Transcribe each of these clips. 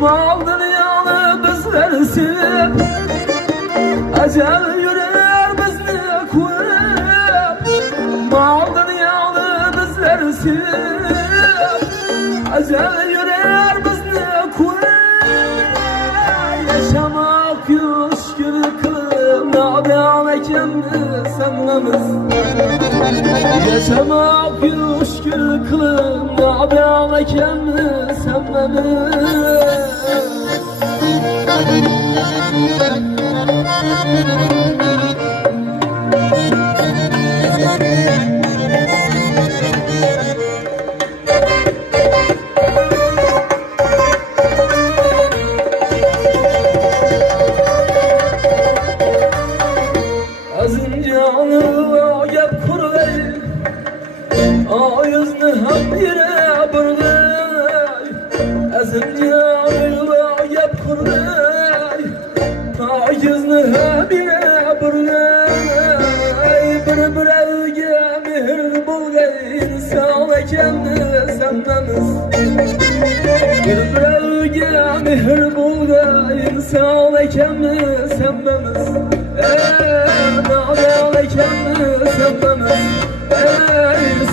Mal dünyanı bizlersin, ecel yürer bizni koyup. Mal dünyanı bizlersin, ecel yürer bizni koyup. Yaşamak yuşkün kılım, nadan ekemiz semmemiz. Yaşamak yuşkün kılım, nadan ekemiz semmemiz. Azincanı gep kurgay, ayızni ham yere burgay. Azincanı gep kurgay, ayızni ham yere burgay. Bir evge mehir bulgay, insan ekenni semmemiz. Bir evge mehir bulgay, insan ekenni semmemiz. Nadan ekenni semmemiz.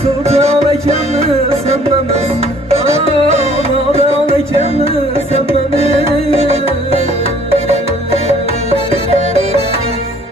Sultan ekenni